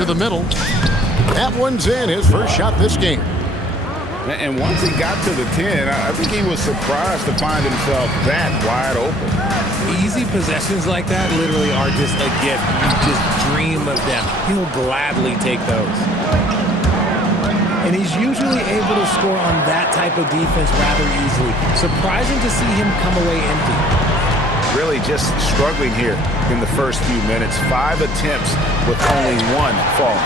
to the middle. That one's in, his first shot this game. And once he got to the 10, I think he was surprised to find himself that wide open. Easy possessions like that literally are just a gift. You just dream of them. He'll gladly take those. And he's usually able to score on that type of defense rather easily. Surprising to see him come away empty. Really just struggling here in the first few minutes. 5 attempts with only 1 fault.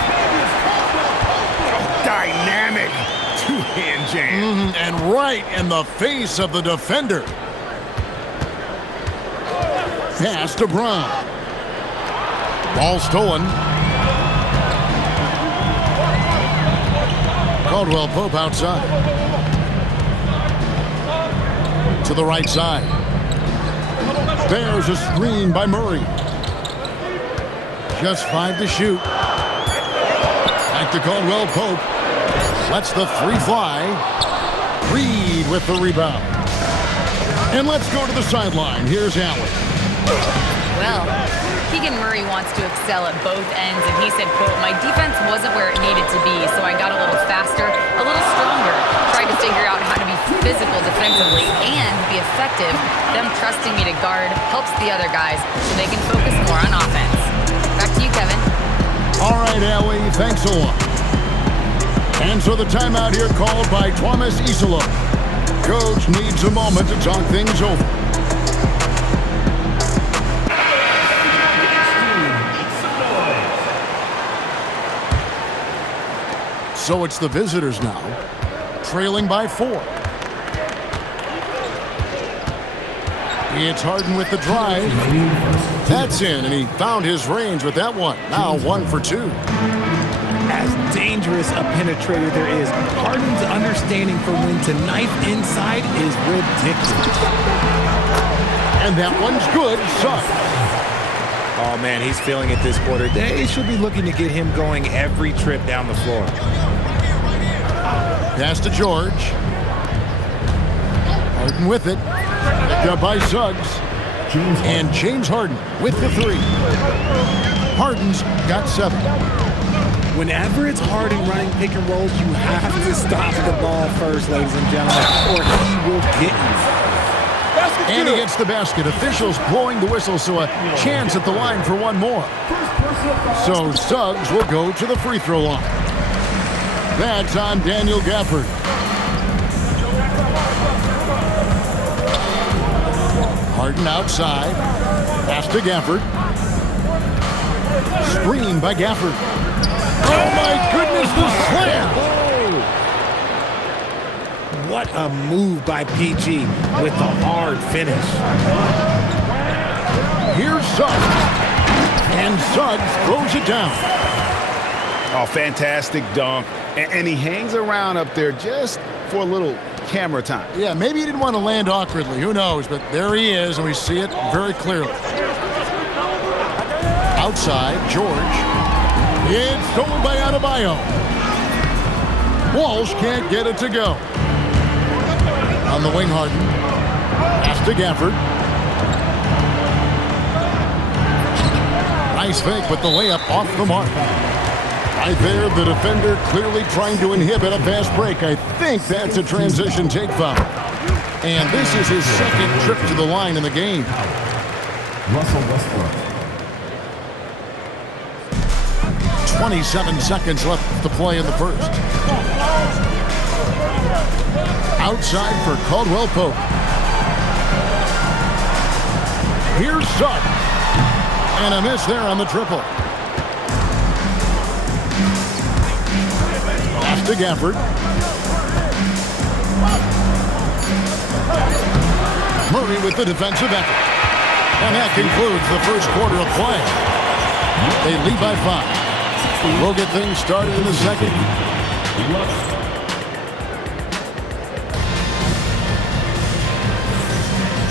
Dynamic two-hand jam. And right in the face of the defender. Pass to Brown. Ball stolen. Caldwell Pope outside. To the right side. There's a screen by Murray. Just 5 to shoot. Back to Caldwell Pope. Lets the 3 fly. Reed with the rebound. And let's go to the sideline. Here's Allen. Well, Keegan Murray wants to excel at both ends, and he said, quote, "My defense wasn't where it needed to be, so I got a little faster, a little stronger, tried to figure out how to be physical defensively and be effective. Them trusting me to guard helps the other guys so they can focus more on offense." Back to you, Kevin. All right, Allie, thanks a lot. And so the timeout here called by Thomas Isola. Coach needs a moment to talk things over. So it's the visitors now, trailing by 4. It's Harden with the drive. That's in, and he found his range with that one. Now 1 for 2. As dangerous a penetrator there is, Harden's understanding for when to knife inside is ridiculous. And that one's good. Suggs. Oh, man, he's feeling it this quarter. They should be looking to get him going every trip down the floor. Pass to George. Harden with it. Picked up by Suggs. And James Harden with the 3. Harden's got 7. Whenever it's Harden running pick and rolls, you have to stop the ball first, ladies and gentlemen, or he will get you. And he gets the basket. Officials blowing the whistle, so a chance at the line for one more. So Suggs will go to the free throw line. That's on Daniel Gafford. Harden outside. Pass to Gafford. Screen by Gafford. Oh my goodness, the slam! What a move by PG with the hard finish. Here's Suggs. And Suggs throws it down. Oh, fantastic dunk. And he hangs around up there just for a little camera time. Yeah, maybe he didn't want to land awkwardly. Who knows? But there he is, and we see it very clearly. Outside, George. It's stolen by Adebayo. Walsh can't get it to go. On the wing, Harden. Pass to Gafford. Nice fake, but the layup off the mark. Right there, the defender clearly trying to inhibit a fast break. I think that's a transition take foul. And this is his second trip to the line in the game. Russell Westbrook. 27 seconds left to play in the first. Outside for Caldwell Pope. Here's Suggs. And a miss there on the triple. Pass to Gafford. Murray with the defensive effort. And that concludes the first quarter of play. They lead by 5. We'll get things started in the second.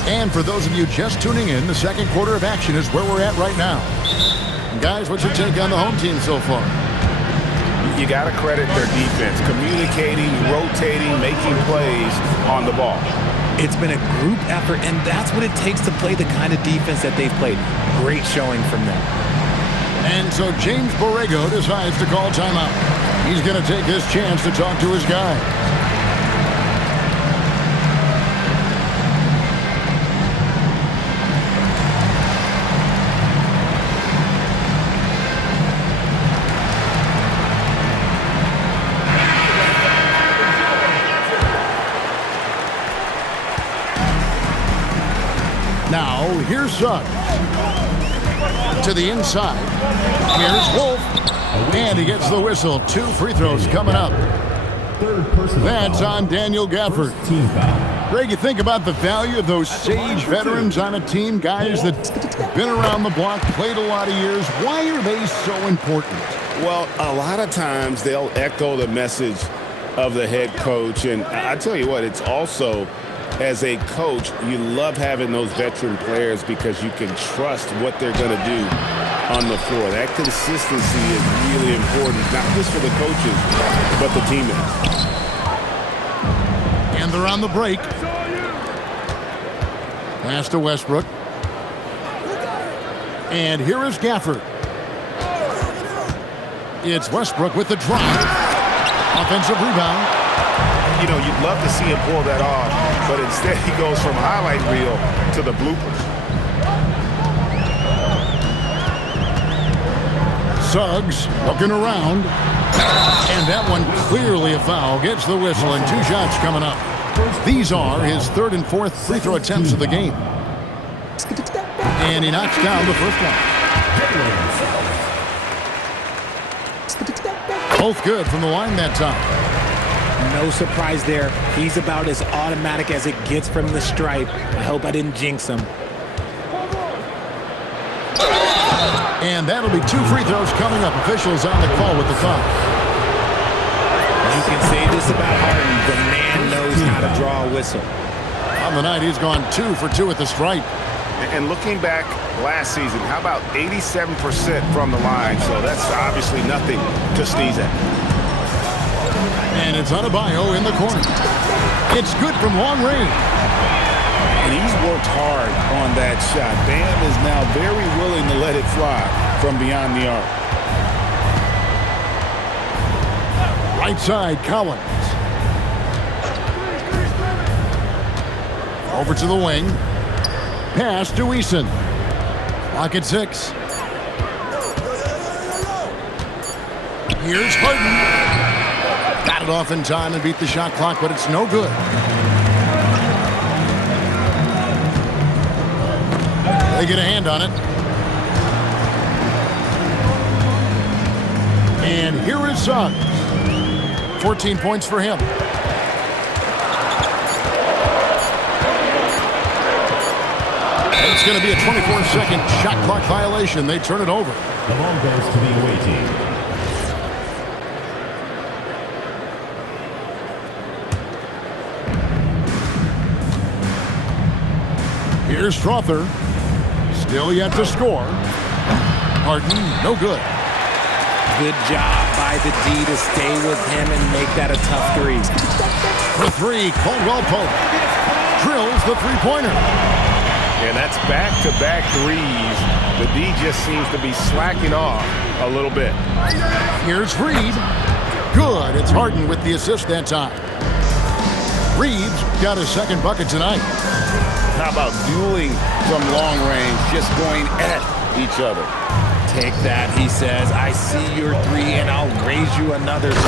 And for those of you just tuning in, the second quarter of action is where we're at right now. And guys, what's your take on the home team so far? You got to credit their defense, communicating, rotating, making plays on the ball. It's been a group effort, and that's what it takes to play the kind of defense that they've played. Great showing from them. And so James Borrego decides to call timeout. He's going to take this chance to talk to his guy. Now, here's Suggs. To the inside. Here's Wolf. And he gets the whistle. 2 free throws coming up. That's on Daniel Gafford. Greg, you think about the value of those sage veterans on a team, guys that been around the block, played a lot of years. Why are they so important? Well, a lot of times they'll echo the message of the head coach. And I tell you what, it's also, as a coach, you love having those veteran players because you can trust what they're going to do on the floor. That consistency is really important, not just for the coaches, but the teammates. And they're on the break. Pass to Westbrook. And here is Gafford. It's Westbrook with the drive. Offensive rebound. You know, you'd love to see him pull that off, but instead he goes from highlight reel to the bloopers. Suggs looking around. And that one clearly a foul. Gets the whistle and 2 shots coming up. These are his 3rd and 4th free throw attempts of the game. And he knocks down the first one. Both good from the line that time. No surprise there. He's about as automatic as it gets from the stripe. I hope I didn't jinx him. And that'll be 2 free throws coming up. Officials on the call with the foul. You can say this about Harden. The man knows how to draw a whistle. On the night, he's gone 2 for 2 at the stripe. And looking back last season, how about 87% from the line? So that's obviously nothing to sneeze at. And it's Adebayo in the corner. It's good from long range. And he's worked hard on that shot. Bam is now very willing to let it fly from beyond the arc. Right side, Collins. Over to the wing. Pass to Eason. Clock at 6. Here's Harden. Got it off in time and beat the shot clock, but it's no good. They get a hand on it. And here is Suggs. 14 points for him. It's going to be a 24-second shot clock violation. They turn it over. The ball goes to the away team. Here's Strother. Still yet to score. Harden, no good. Good job by the D to stay with him and make that a tough 3. For 3, Caldwell Pope drills the three-pointer. And that's back-to-back threes. The D just seems to be slacking off a little bit. Here's Reed. Good. It's Harden with the assist that time. Reeves got his second bucket tonight. How about dueling from long range, just going at each other? Take that, he says. I see your 3, and I'll raise you another 3.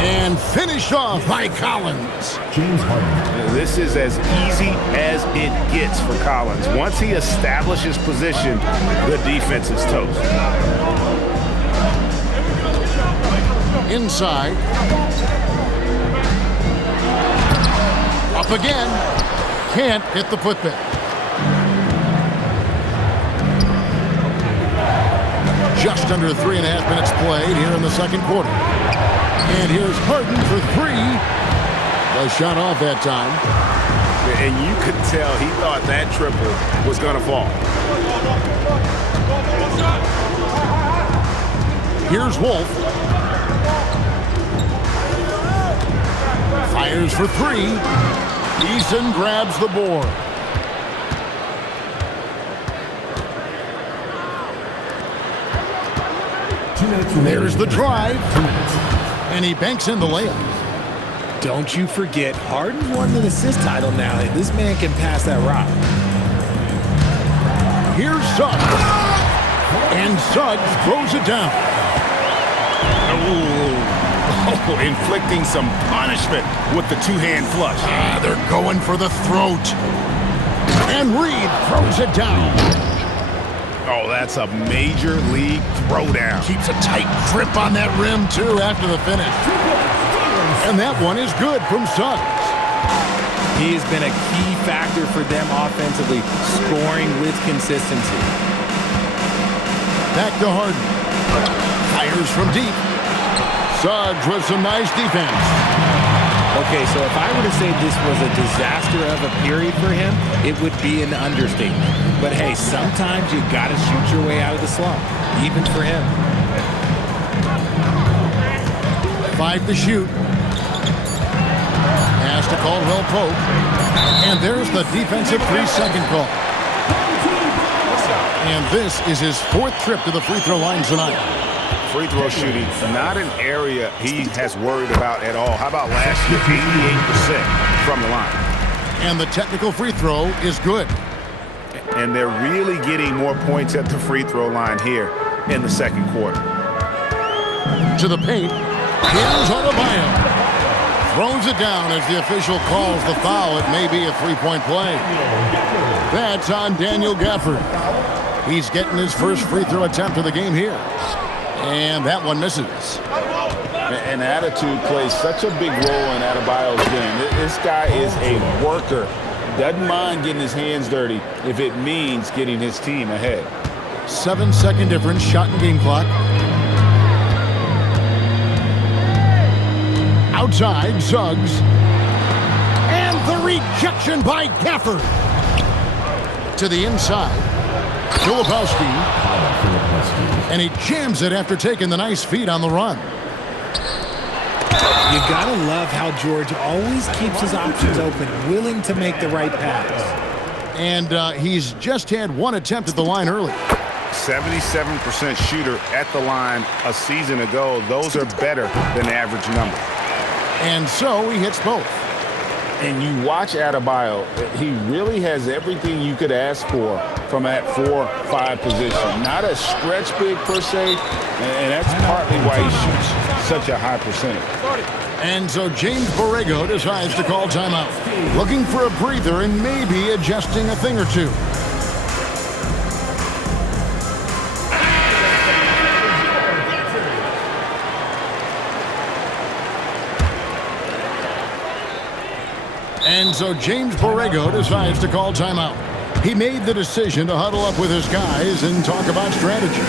And finished off by Collins. James Harden. This is as easy as it gets for Collins. Once he establishes position, the defense is toast. Inside. Up again. Can't hit the putback. Just under 3.5 minutes played here in the second quarter. And here's Harden for 3. The shot off that time. And you could tell he thought that triple was going to fall. Here's Wolf. Fires for 3. Eason grabs the board. 2 minutes remaining. There's the drive. 2 minutes. And he banks in the layup. Don't you forget, Harden won an assist title now. This man can pass that rock. Here's Suggs. And Suggs throws it down. Oh, inflicting some punishment with the two-hand flush. They're going for the throat. And Reed throws it down. Oh, that's a major league throwdown. Keeps a tight grip on that rim, too, after the finish. And that one is good from Suggs. He has been a key factor for them offensively, scoring with consistency. Back to Harden. Fires from deep. Suggs with some nice defense. Okay, so if I were to say this was a disaster of a period for him, it would be an understatement. But hey, sometimes you got to shoot your way out of the slump, even for him. 5 to shoot. Pass to Caldwell Pope. And there's the defensive 3-second call. And this is his 4th trip to the free throw line tonight. Free throw shooting, not an area he has worried about at all. How about last year, 88% from the line? And the technical free throw is good. And they're really getting more points at the free throw line here in the second quarter. To the paint. Here's Adebayo. Throws it down as the official calls the foul. It may be a 3-point play. That's on Daniel Gafford. He's getting his first free throw attempt of the game here. And that one misses. And attitude plays such a big role in Adebayo's game. This guy is a worker. Doesn't mind getting his hands dirty if it means getting his team ahead. 7-second difference, shot and game clock. Outside, Suggs. And the rejection by Gafford. To the inside. Filipowski. And he jams it after taking the nice feed on the run. You gotta love how George always keeps his options open, willing to make the right pass. And he's just had one attempt at the line early. 77% shooter at the line a season ago. Those are better than the average number. And so he hits both. And you watch Adebayo, he really has everything you could ask for from that 4-5 position. Not a stretch big per se, and that's partly why he shoots such a high percentage. And so James Borrego decides to call timeout, looking for a breather and maybe adjusting a thing or two. And so James Borrego decides to call timeout. He made the decision to huddle up with his guys and talk about strategy.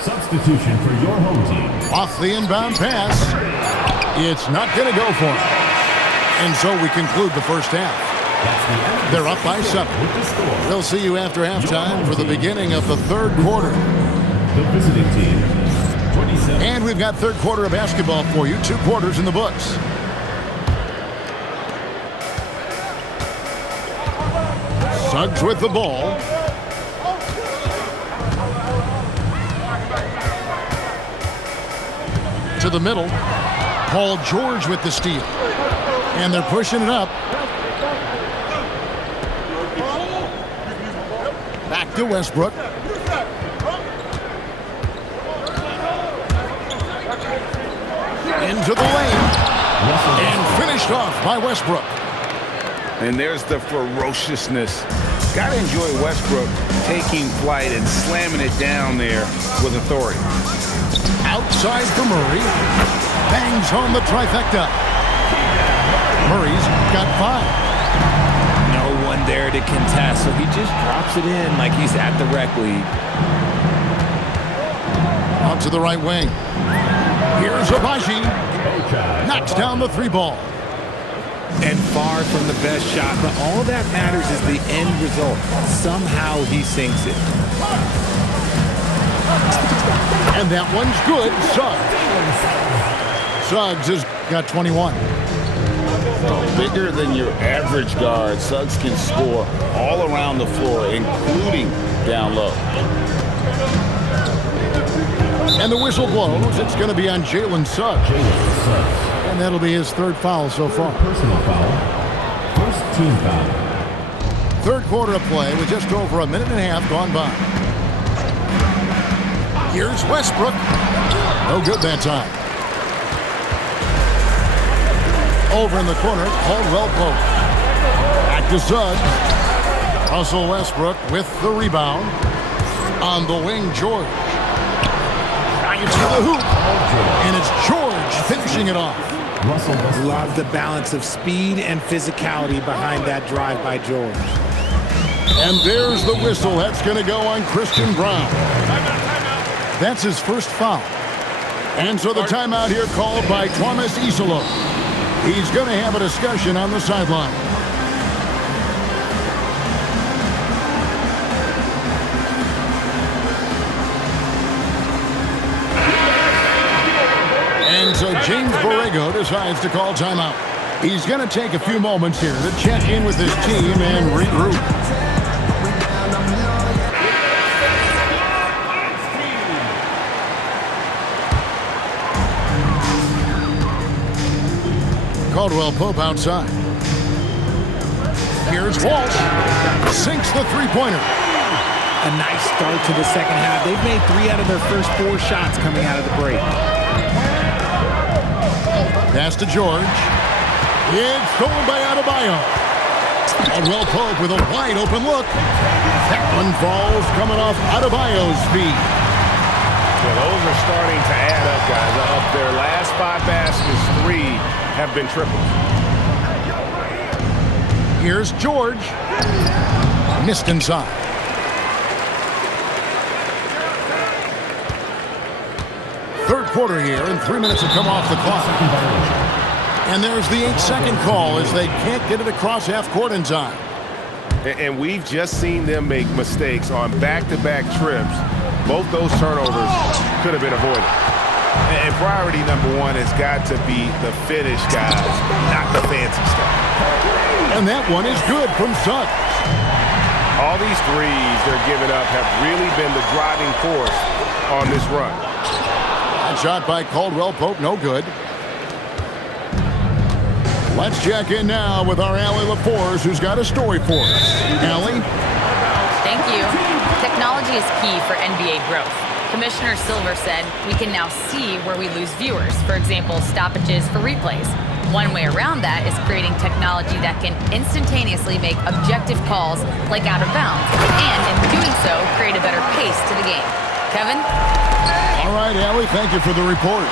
Substitution for your home team. Off the inbound pass. It's not going to go for him. And so we conclude the first half. They're up by 7. We'll see you after halftime for the beginning of the third quarter. The visiting team, 27. And we've got third quarter of basketball for you. 2 quarters in the books. Suggs with the ball. To the middle. Paul George with the steal. And they're pushing it up. Back to Westbrook. Into the lane. And finished off by Westbrook. And there's the ferociousness. Got to enjoy Westbrook taking flight and slamming it down there with authority. Outside for Murray. Bangs home the trifecta. Murray's got 5. No one there to contest, so he just drops it in like he's at the rec league. Out to the right wing. Here's Abaji. knocks down the 3 ball. And far from the best shot, but all that matters is the end result. Somehow he sinks it. And that one's good. Suggs has got 21. Bigger than your average guard, Suggs can score all around the floor, including down low. And the whistle blows. It's going to be on Jalen Suggs. And that'll be his 3rd foul so far. Personal foul. First team foul. 3rd quarter of play with just over a minute and a half gone by. Here's Westbrook. No good that time. Over in the corner, Caldwell Pope. Back to Suggs. Russell Westbrook with the rebound. On the wing, George. It's to the hoop. And it's George finishing it off. Love the balance of speed and physicality behind that drive by George. And there's the whistle. That's going to go on Christian Braun. That's his 1st foul. And so the timeout here called by Thomas Isolo. He's going to have a discussion on the sideline. And so James Borrego decides to call timeout. He's going to take a few moments here to check in with his team and regroup. Caldwell Pope outside. Here's Walsh. Sinks the 3-pointer. A nice start to the second half. They've made 3 out of their first 4 shots coming out of the break. Pass to George. It's stolen by Adebayo. Caldwell Pope with a wide open look. That one falls coming off Adebayo's feet. Well, those are starting to add up, guys. Of their last 5 baskets, 3 have been triples. Here's George. Missed inside. Third quarter here, and 3 minutes have come off the clock. And there's the 8-second call as they can't get it across half court in time. And we've just seen them make mistakes on back-to-back trips. Both those turnovers could have been avoided. And priority number 1 has got to be the finish, guys, not the fancy stuff. And that one is good from Suggs. All these threes they're giving up have really been the driving force on this run. That shot by Caldwell Pope, no good. Let's check in now with our Allie LaForce, who's got a story for us. Allie? Thank you. Technology is key for NBA growth. Commissioner Silver said we can now see where we lose viewers. For example, stoppages for replays. One way around that is creating technology that can instantaneously make objective calls like out of bounds, and in doing so, create a better pace to the game. Kevin? All right, Allie, thank you for the report.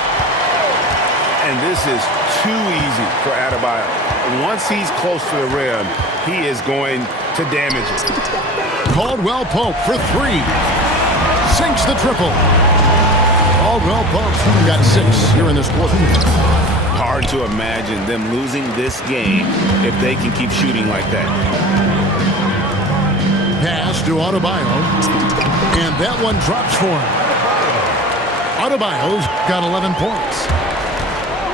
And this is too easy for Adebayo. Once he's close to the rim, he is going to damage it. Caldwell Pope for 3. Sinks the triple. Caldwell Pope's got 6 here in this quarter. Hard to imagine them losing this game if they can keep shooting like that. Pass to Adebayo. And that one drops for him. Adebayo's got 11 points.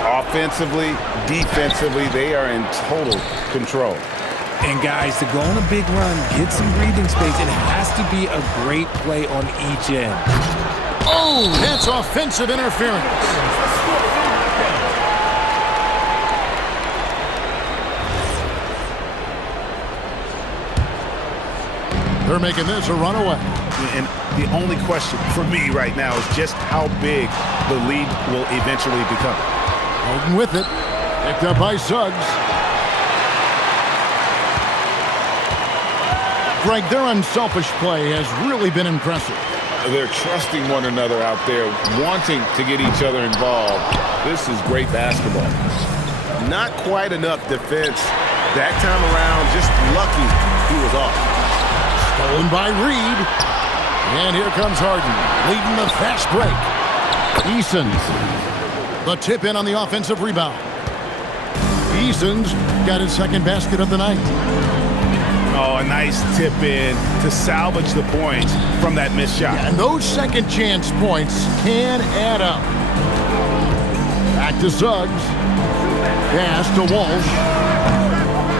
Offensively, defensively, they are in total control. And guys, to go on a big run, get some breathing space, it has to be a great play on each end. Oh, that's offensive interference. They're making this a runaway. And the only question for me right now is just how big the lead will eventually become. Holden with it. Picked up by Suggs. Greg, their unselfish play has really been impressive. They're trusting one another out there, wanting to get each other involved. This is great basketball. Not quite enough defense that time around. Just lucky he was off. Stolen by Reed. And here comes Harden, leading the fast break. Eason. The tip in on the offensive rebound. Eason's got his second basket of the night. Oh, a nice tip in to salvage the points from that missed shot. And those second chance points can add up. Back to Suggs. Pass to Walsh.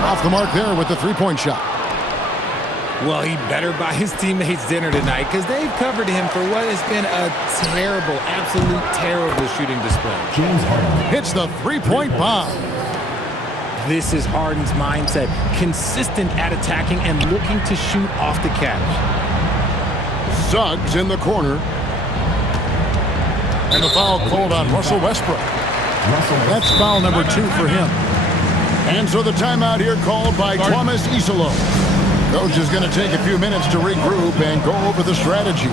Off the mark there with the three-point shot. Well, he better buy his teammates dinner tonight because they've covered him for what has been a terrible, absolute terrible shooting display. James Harden. Hits the three-point bomb. This is Harden's mindset, consistent at attacking and looking to shoot off the catch. Suggs in the corner. And the foul called on Russell Westbrook. That's foul number 2 for him. And so the timeout here called by Thomas Isolo. Coach is going to take a few minutes to regroup and go over the strategy.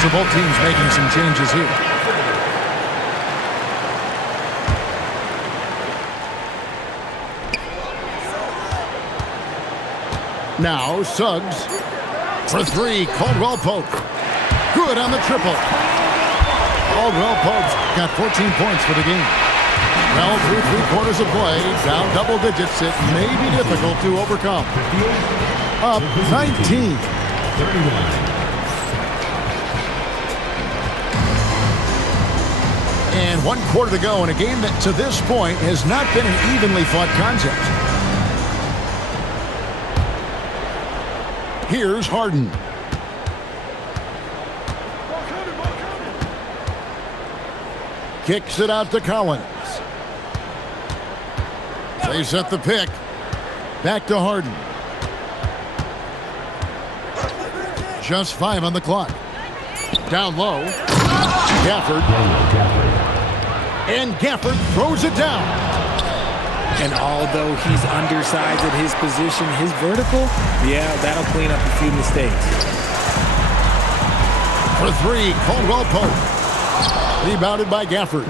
So both teams making some changes here. Now Suggs for 3. Caldwell Pope. Good on the triple. Caldwell Pope's got 14 points for the game. Well, through 3/4 of play, down double digits, it may be difficult to overcome. Up 19. 31. And 1/4 to go in a game that to this point has not been an evenly fought contest. Here's Harden. Kicks it out to Collins. They set the pick. Back to Harden. Just 5 on the clock. Down low. Gafford. And Gafford throws it down. And although he's undersized at his position, his vertical, yeah, that'll clean up a few mistakes. For 3, Caldwell Pope. Rebounded by Gafford.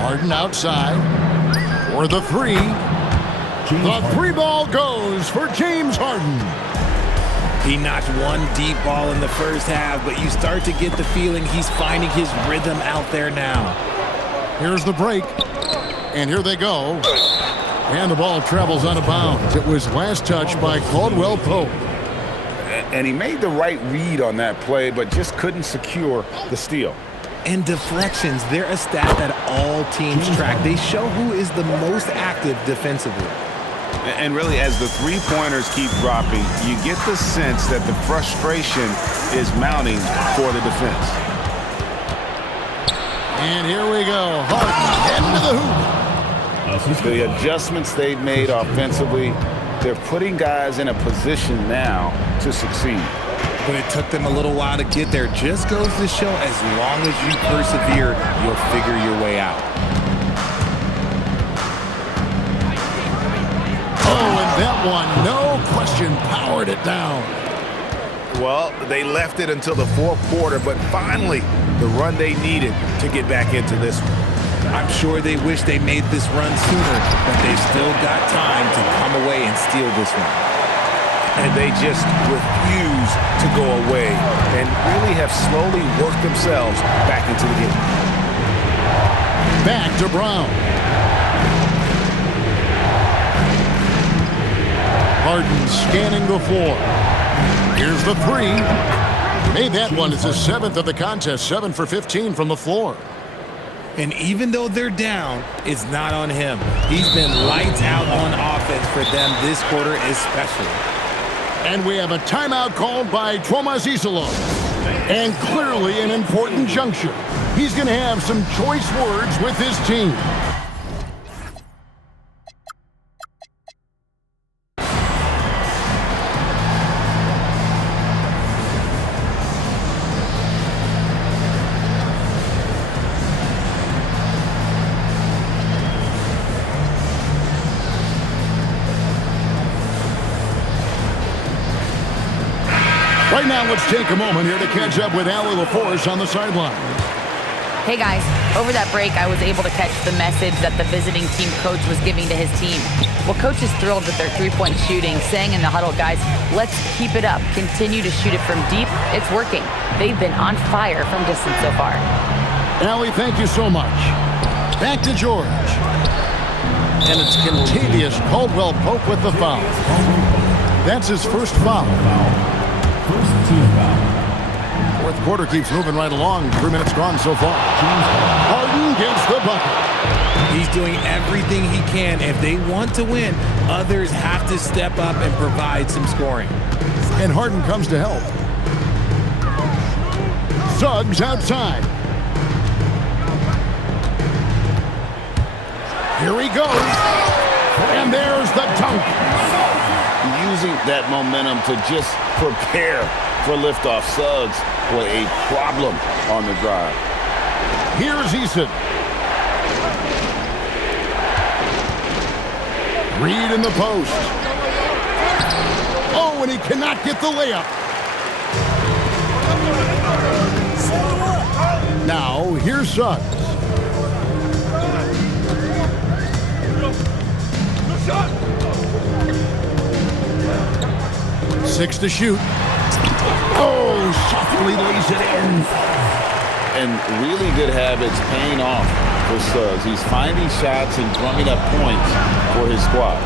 Harden outside for the 3. The 3 ball goes for James Harden. He knocked one deep ball in the first half, but you start to get the feeling he's finding his rhythm out there now. Here's the break. And here they go. And the ball travels out of bounds. It was last touched by Caldwell Pope. And he made the right read on that play, but just couldn't secure the steal. And deflections, they're a stat that all teams track. They show who is the most active defensively. And really, as the three-pointers keep dropping, you get the sense that the frustration is mounting for the defense. And here we go. Harden into the hoop. The adjustments they've made offensively, they're putting guys in a position now to succeed. But it took them a little while to get there. Just goes to show as long as you persevere, you'll figure your way out. Oh, and that one, no question, powered it down. Well, they left it until the 4th quarter, but finally, the run they needed to get back into this one. I'm sure they wish they made this run sooner, but they still got time to come away and steal this one. And they just refuse to go away and really have slowly worked themselves back into the game. Back to Brown. Harden scanning the floor. Here's the 3. Made that one. It's his 7th of the contest. 7 for 15 from the floor. And even though they're down, it's not on him. He's been lights out on offense for them this quarter especially. And we have a timeout called by Thomas Isolo. And clearly an important juncture. He's going to have some choice words with his team. Right now, let's take a moment here to catch up with Allie LaForce on the sideline. Hey guys, over that break, I was able to catch the message that the visiting team coach was giving to his team. Well, coach is thrilled with their three-point shooting, saying in the huddle, guys, let's keep it up. Continue to shoot it from deep. It's working. They've been on fire from distance so far. Allie, thank you so much. Back to George. And it's Kentavious Caldwell-Pope with the foul. That's his first foul. First team foul. Fourth quarter keeps moving right along. 3 minutes gone so far. Harden gets the bucket. He's doing everything he can. If they want to win, others have to step up and provide some scoring. And Harden comes to help. Suggs outside. Here he goes. And there's the dunk. Using that momentum to just prepare for liftoff. Suggs with a problem on the drive. Here's Eason. Reed in the post. Oh, and he cannot get the layup. Now, here's Suggs. Six to shoot. Oh, softly lays it in. And really good habits paying off for Suggs. He's finding shots and drumming up points for his squad.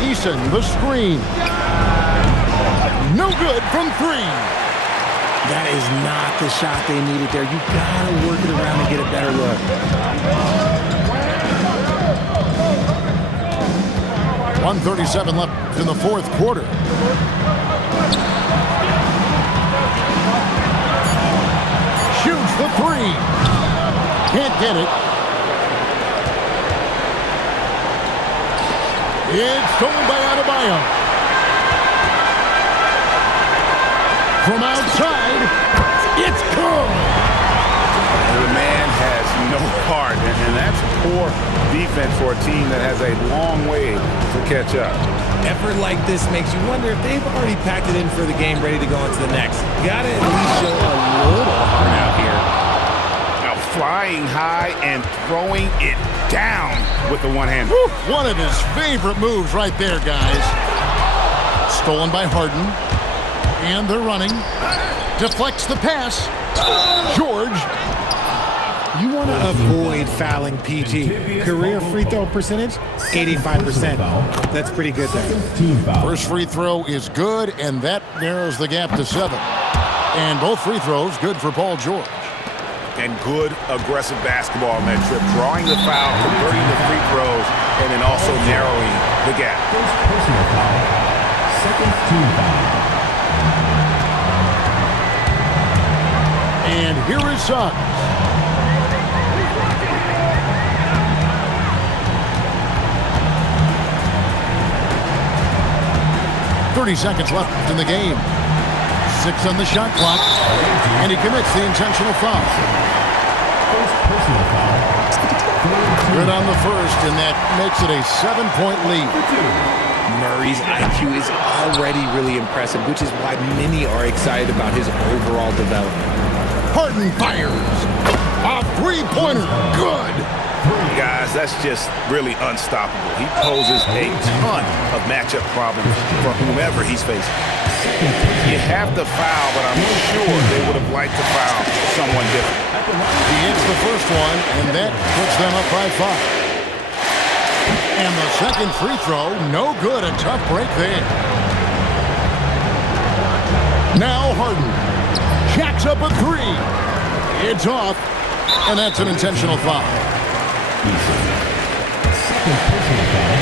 Eason, the screen. No good from three. That is not the shot they needed there. You gotta work it around and get a better look. 1:37 left in the fourth quarter. Shoots the three. Can't get it. It's stolen by Adebayo. From outside, it's good. The man has no heart, and that's poor defense for a team that has a long way to catch up. Effort like this makes you wonder if they've already packed it in for the game, ready to go into the next. Gotta at least show a little heart out here. Now flying high and throwing it down with the one hand. One of his favorite moves right there, guys. Stolen by Harden. And they're running. Deflects the pass. George. You want to avoid fouling PG. Career free throw percentage, 85%. That's pretty good there. Team foul. First free throw is good, and that narrows the gap to 7. And both free throws good for Paul George. And good aggressive basketball on that trip. Drawing the foul, converting the free throws, and then also narrowing the gap. First personal foul. Second team foul. And here is Suggs. .30 seconds left in the game. 6 on the shot clock. And he commits the intentional foul. First personal foul. Good on the first, and that makes it a 7-point lead. Murray's IQ is already really impressive, which is why many are excited about his overall development. Harden fires. A three-pointer. Good. Guys, that's just really unstoppable. He poses a ton of matchup problems for whomever he's facing. You have to foul, but I'm sure they would have liked to foul someone different. He hits the first one, and that puts them up by 5. And the second free throw, no good. A tough break there. Now Harden jacks up a 3. It's off, and that's an intentional foul. Second personal foul.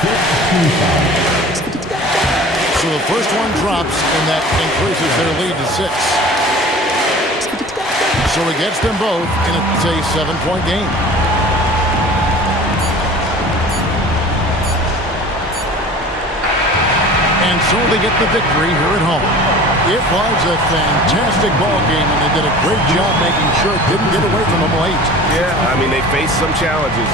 Fifth team foul. So the first one drops, and that increases their lead to 6. So he gets them both, and it's a 7-point game. And so they get the victory here at home. It was a fantastic ball game, and they did a great job making sure it didn't get away from them late. Yeah, I mean, they faced some challenges.